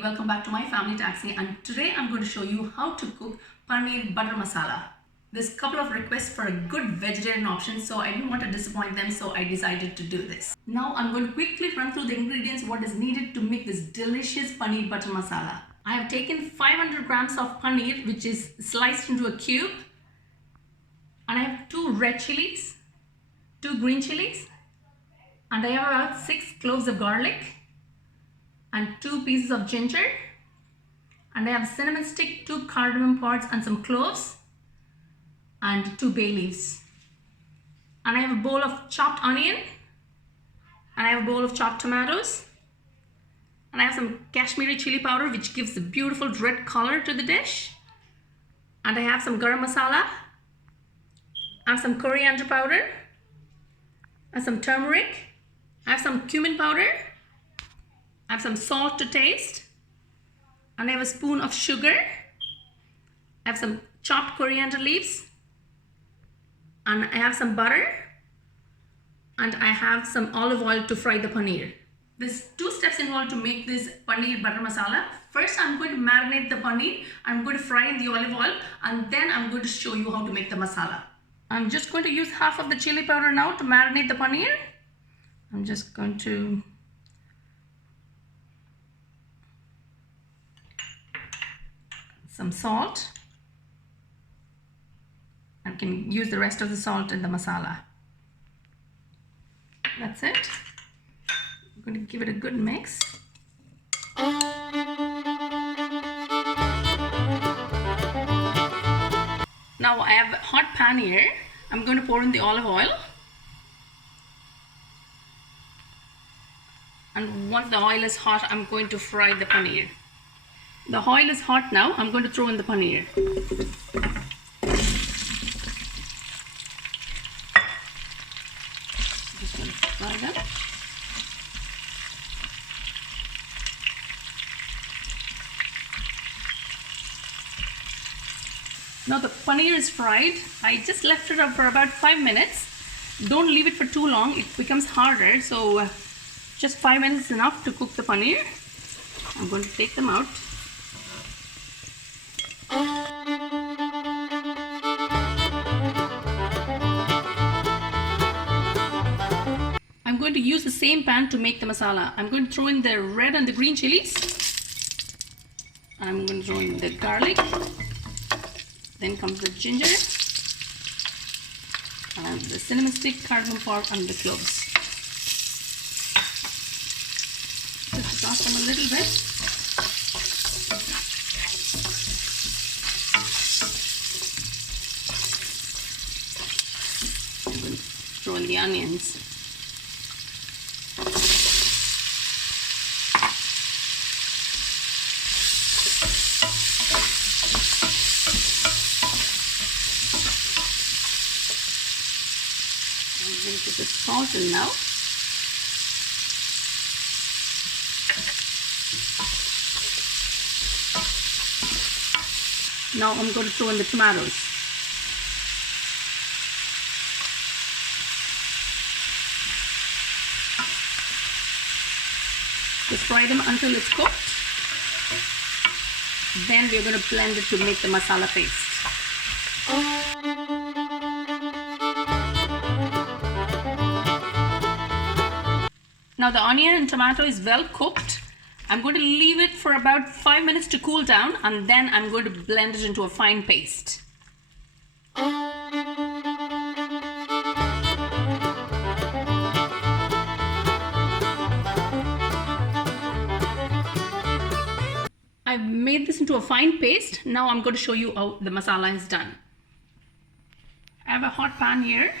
everybody, welcome back to my family taxi, and today I'm going to show you how to cook paneer butter masala. There's a couple of requests for a good vegetarian option, so I didn't want to disappoint them, so I decided to do this. Now I'm going to quickly run through the ingredients, what is needed to make this delicious paneer butter masala. I have taken 500 grams of paneer, which is sliced into a cube, and I have 2 red chilies, 2 green chilies, and I have about 6 cloves of garlic and 2 pieces of ginger, and I have a cinnamon stick, 2 cardamom pods and some cloves, and 2 bay leaves. And I have a bowl of chopped onion, and I have a bowl of chopped tomatoes, and I have some Kashmiri chili powder, which gives a beautiful red color to the dish, and I have some Garam Masala, I have some Coriander Powder, I have some Turmeric, I have some Cumin powder, I have some salt to taste, and I have a spoon of sugar, I have some chopped coriander leaves, and I have some butter, and I have some olive oil to fry the paneer. There's 2 steps involved to make this paneer butter masala. First, I'm going to marinate the paneer. I'm going to fry in the olive oil, and then I'm going to show you how to make the masala. I'm just going to use half of the chili powder now to marinate the paneer. I'm just going to some salt. I can use the rest of the salt in the masala. That's it. I'm going to give it a good mix. Now I have a hot pan here. I'm going to pour in the olive oil. And once the oil is hot, I'm going to fry the paneer. The oil is hot now. I'm going to throw in the paneer. Just going to fry that. Now the paneer is fried. I just left it up for about 5 minutes. Don't leave it for too long. It becomes harder. So just 5 minutes is enough to cook the paneer. I'm going to take them out. I'm going to use the same pan to make the masala. I'm going to throw in the red and the green chilies. I'm going to throw in the garlic. Then comes the ginger, and the cinnamon stick, cardamom powder, and the cloves. Just toss them a little bit. I'm going to throw in the onions. I'm going to put the salt in now. Now I'm going to throw in the tomatoes. Just fry them until it's cooked. Then we're going to blend it to make the masala paste. Now the onion and tomato is well cooked. I'm going to leave it for about 5 minutes to cool down, and then I'm going to blend it into a fine paste. I've made this into a fine paste. Now I'm going to show you how the masala is done. I have a hot pan here.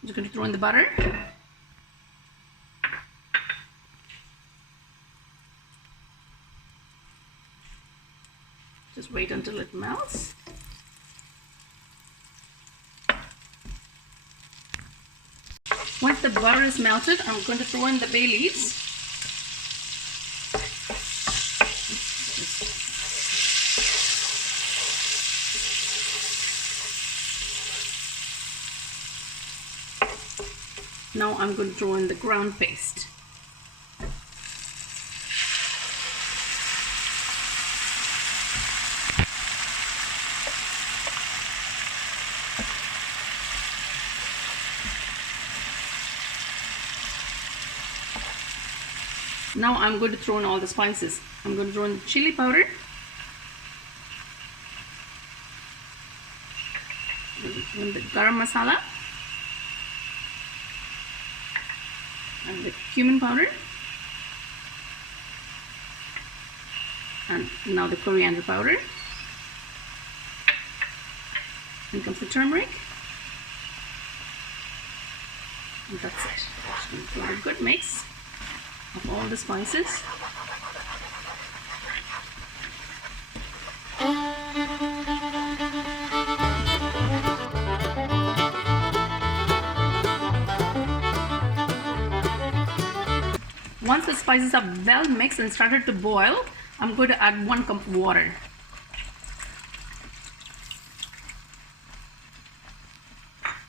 I'm just going to throw in the butter. Just wait until it melts. Once the butter is melted, I'm going to throw in the bay leaves. Now I'm going to throw in the ground paste. Now I'm going to throw in all the spices. I'm going to throw in chili powder, the Garam Masala, and the Cumin powder, and now the Coriander Powder. Then comes the Turmeric, and that's it. Just going to give it a good mix of all the spices. Once the spices are well mixed and started to boil, I'm going to add 1 cup of water.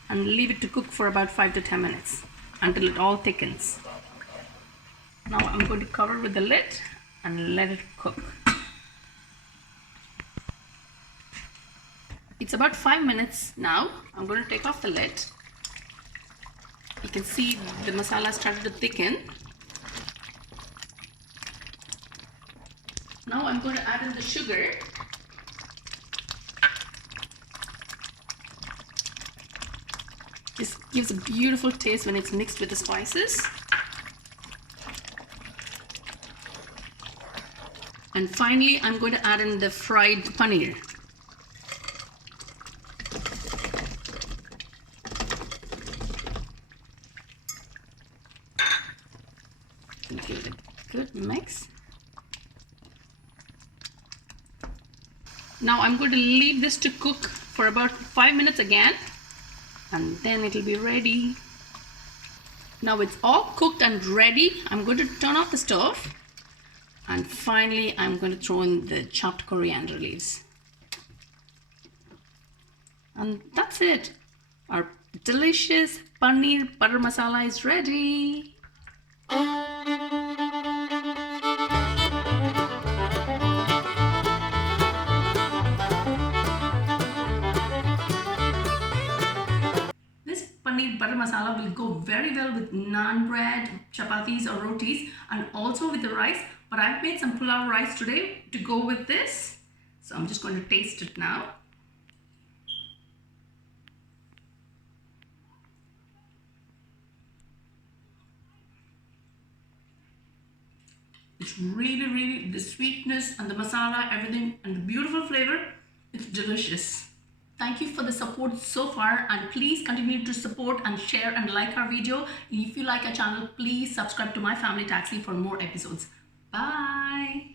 And leave it to cook for about 5 to 10 minutes until it all thickens. Now I'm going to cover with the lid and let it cook. It's about 5 minutes now. I'm going to take off the lid. You can see the masala started to thicken. Now I'm going to add in the sugar. This gives a beautiful taste when it's mixed with the spices. And finally, I'm going to add in the fried paneer. Give it a good mix. Now I'm going to leave this to cook for about 5 minutes again, and then it'll be ready. Now it's all cooked and ready. I'm going to turn off the stove, and finally I'm going to throw in the chopped coriander leaves. And that's it. Our delicious paneer butter masala is ready. Paneer butter masala will go very well with naan bread, chapatis or rotis, and also with the rice. But I've made some pulao rice today to go with this. So I'm just going to taste it now. It's really, the sweetness and the masala, everything, and the beautiful flavor, it's delicious. Thank you for the support so far, and please continue to support and share and like our video. If you like our channel, please subscribe to My Family Taxi for more episodes. Bye.